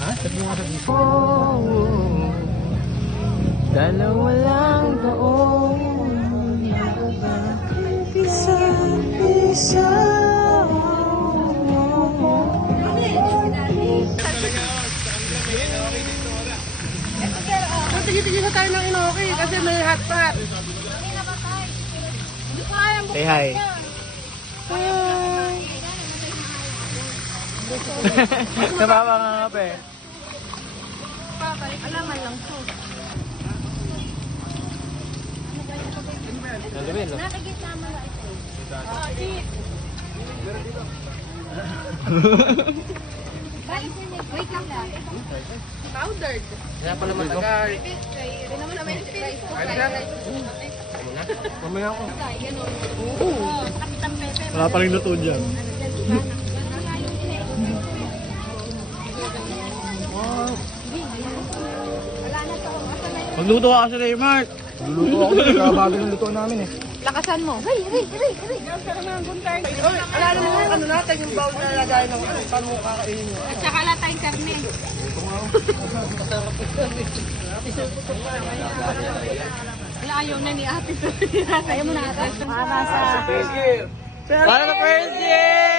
Ha? Sabi mo nga sa dito. Dalawa lang taong isa-isa. Tigil-tigil tayo ng Inoki kasi may hotpot. Say hi. Hi. Nabawa nga nga pa eh. Alaman lang to. Nakikita mo na ito. Wait lang lang. Powdered. Kaya pala matagal. Hindi naman naman yung spirit. Mamaya ako. Kapitang pepe. Wala pa rin luto dyan. Magluto ka kasi Raymart. Magluluto ako kasi kabago ng luto namin eh. Lakasan mo. Hey. Alala mo yung ano natin, yung bowl na lagay ng ano, saan mo kakainin mo? At saka lang tayong karne. Wala, ayaw na ni ate. Ayaw mo na ate. Para sa... Para sa first year!